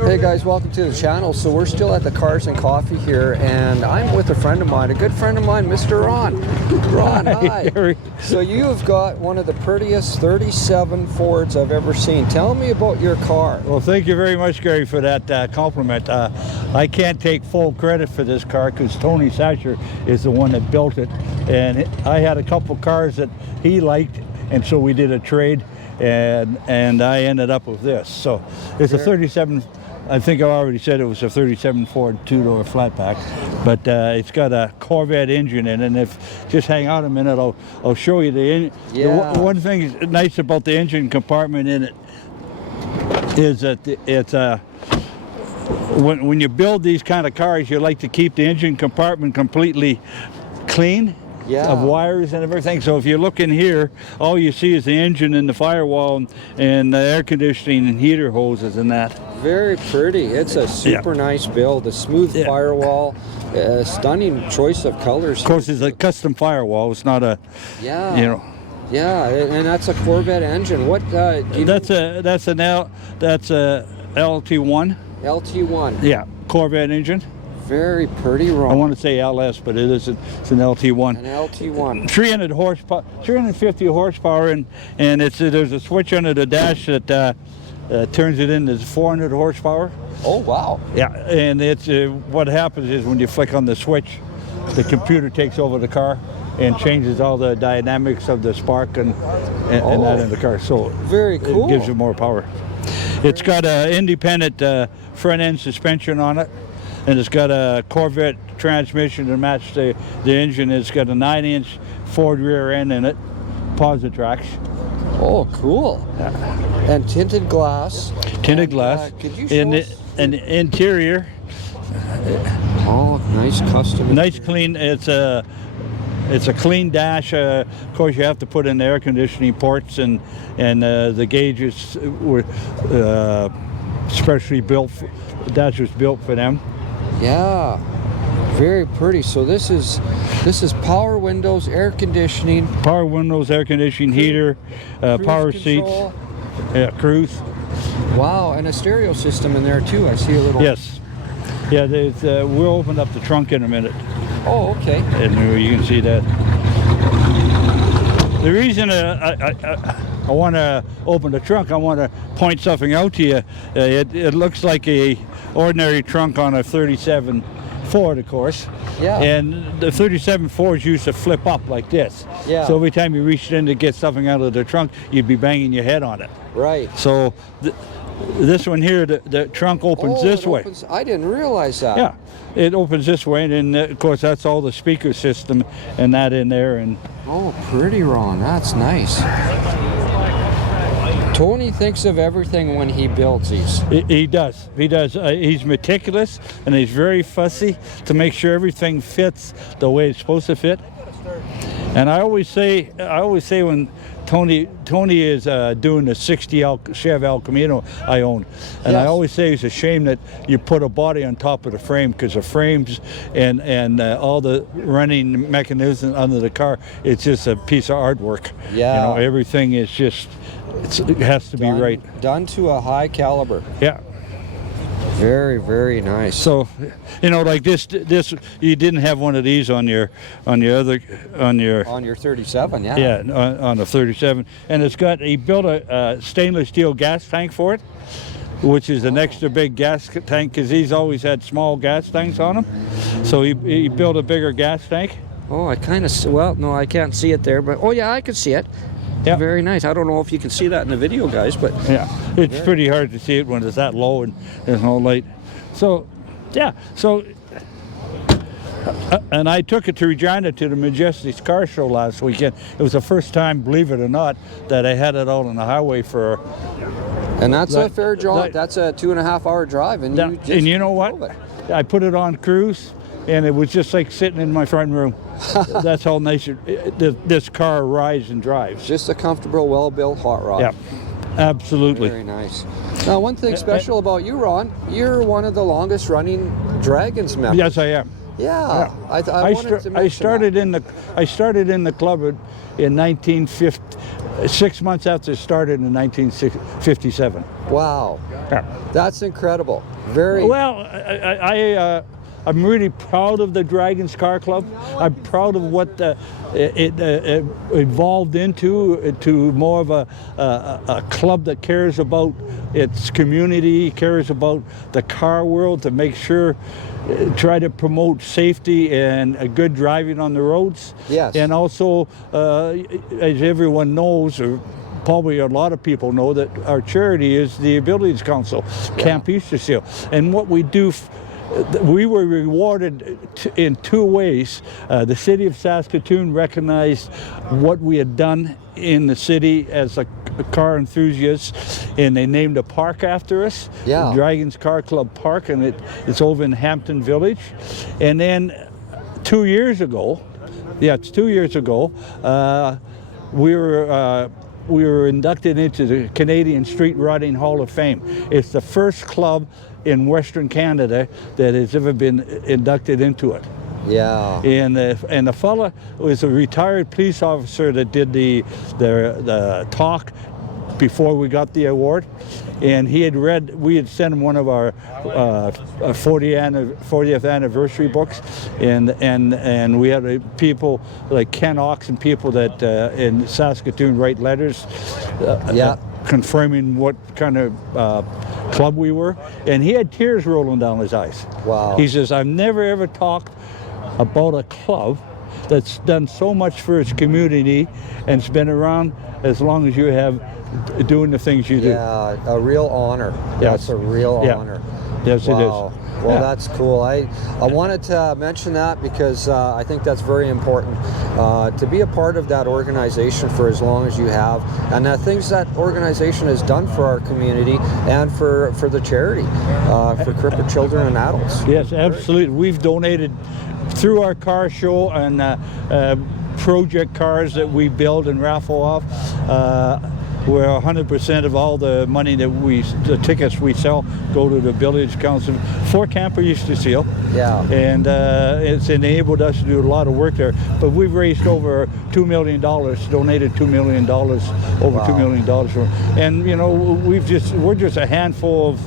Hey guys, welcome to the channel. So we're still at the Cars and Coffee here, and I'm with a friend of mine, a good friend of mine, Mr. Ron. Ron, hi. So you've got one of the prettiest 37 Fords I've ever seen. Tell me about your car. Well, thank you very much, Gary, for that compliment. I can't take full credit for this car because Tony Satcher is the one that built it, and I had a couple cars that he liked, and so we did a trade, and I ended up with this. So it's a 37. I think I already said it was a 37 Ford two-door flatback, but it's got a Corvette engine in it. And if just hang on a minute, I'll show you the engine. Yeah. The one thing nice about the engine compartment in it is that it's when you build these kind of cars, you like to keep the engine compartment completely clean. Yeah. Of wires and everything. So if you look in here, all you see is the engine and the firewall and the air conditioning and heater hoses and that. Very pretty. It's a super nice build. A smooth firewall, a stunning choice of colors. Of course, it's a custom firewall. It's not a, yeah. You know. Yeah, and that's a Corvette engine. What? That's a LT1. LT1. Yeah, Corvette engine. Very pretty, Ron. I want to say LS, but it isn't. It's an LT1. An LT1. 300 horsepower, 350 horsepower, and there's a switch under the dash that turns it into 400 horsepower. Oh wow! Yeah, and it's what happens is when you flick on the switch, the computer takes over the car and changes all the dynamics of the spark and that in the car. So very cool. It gives you more power. It's got an independent front end suspension on it. And it's got a Corvette transmission to match the engine. It's got a 9-inch Ford rear end in it, Positrax. Oh, cool. Yeah. And tinted glass. Tinted glass. Could you show us? And the interior. Oh, nice custom. Nice interior. clean. It's a clean dash. Of course, you have to put in the air conditioning ports, and the gauges were specially built. The dash was built for them. Yeah, very pretty. So this is power windows, air conditioning. Power windows, air conditioning, heater, power control. seats, yeah, cruise. Wow, and a stereo system in there too. I see a little. Yes. Yeah, we'll open up the trunk in a minute. Oh, okay. And you can see that. The reason I want to open the trunk, I want to point something out to you. It looks like a ordinary trunk on a 37 Ford, of course. Yeah. And the 37 Fords used to flip up like this. Yeah. So every time you reached in to get something out of the trunk, you'd be banging your head on it. Right. So this one here, the trunk opens this way. I didn't realize that. Yeah, it opens this way, and then of course that's all the speaker system and that in there. And oh, pretty, Ron. That's nice. Tony thinks of everything when he builds these. He does. He does. He's meticulous and he's very fussy to make sure everything fits the way it's supposed to fit. And I always say when Tony is doing the 60 Chev El Camino I own, and yes. I always say it's a shame that you put a body on top of the frame, because the frames and all the running mechanism under the car, it's just a piece of artwork. Yeah. You know, everything is just, it has to be right. Done to a high caliber. Yeah. Very, very nice. So, you know, like this, you didn't have one of these on your 37, yeah. Yeah, on the 37, and he built a stainless steel gas tank for it, which is an extra big gas tank, because he's always had small gas tanks on him. So he built a bigger gas tank. Oh, I kind of, well, no, I can't see it there, but oh yeah, I can see it. Yeah. Very nice. I don't know if you can see that in the video, guys, but yeah, it's pretty hard to see it when it's that low and there's no light. So, yeah. So, and I took it to Regina to the Majestic's car show last weekend. It was the first time, believe it or not, that I had it out on the highway for. And that's a fair drive. That's a 2.5-hour drive, and you know what? I put it on cruise, and it was just like sitting in my front room. That's how nice this car rides and drives. Just a comfortable, well-built hot rod. Yeah, absolutely. Very nice. Now, one thing special about you, Ron, you're one of the longest-running Draggins members. Yes, I am. Yeah. I wanted to mention I started that. I started in the club in 1950. 6 months after it started in 1957. Wow. Yeah. That's incredible. Very Well, I'm really proud of the Draggins Car Club. I'm proud of what it evolved to more of a club that cares about its community, cares about the car world, to make sure, try to promote safety and good driving on the roads. Yes. And also, as everyone knows, or probably a lot of people know, that our charity is the Abilities Council, Camp Easter Seal. And what we do, we were rewarded in two ways. The city of Saskatoon recognized what we had done in the city as a car enthusiast, and they named a park after us, Yeah. Draggins Car Club Park, and it's over in Hampton Village. And then 2 years ago, it's 2 years ago, we were inducted into the Canadian Street Riding Hall of Fame. It's the first club in Western Canada that has ever been inducted into it. Yeah. And the fella was a retired police officer that did the talk before we got the award, and we had sent him one of our 40th anniversary books, and we had people like Ken Ox and people that in Saskatoon write letters confirming what kind of club we were, and he had tears rolling down his eyes. Wow. He says, I've never ever talked about a club that's done so much for its community and it's been around as long as you have, doing the things you do. Yeah, a real honor. Yes. That's a real Yeah. honor. Yes, Wow. it is. Well, Yeah. that's cool. I wanted to mention that because I think that's very important to be a part of that organization for as long as you have, and the things that organization has done for our community and for the charity for crippled children and adults. Yes, absolutely. We've donated through our car show and project cars that we build and raffle off. Where 100% of all the money that the tickets we sell go to the Village Council for Camp Easter Seal. Yeah. And it's enabled us to do a lot of work there. But we've raised over $2 million, donated $2 million, over $2 million. And you know, we're just a handful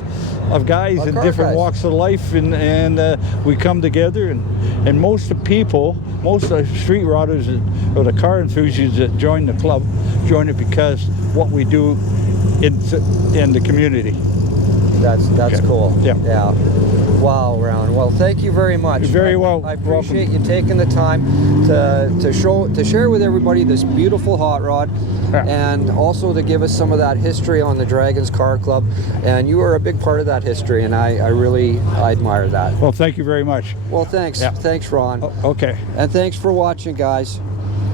of guys in different walks of life, and we come together, and most of the street riders or the car enthusiasts that join the club join it because what we do in the community. That's Okay. cool. Yeah. Yeah. Wow, Ron. Well, thank you very much. You're very well. I appreciate you taking the time to share with everybody this beautiful hot rod, and also to give us some of that history on the Draggins Car Club. And you are a big part of that history, and I really admire that. Well, thank you very much. Well, thanks. Yeah. Thanks, Ron. Okay. And thanks for watching, guys.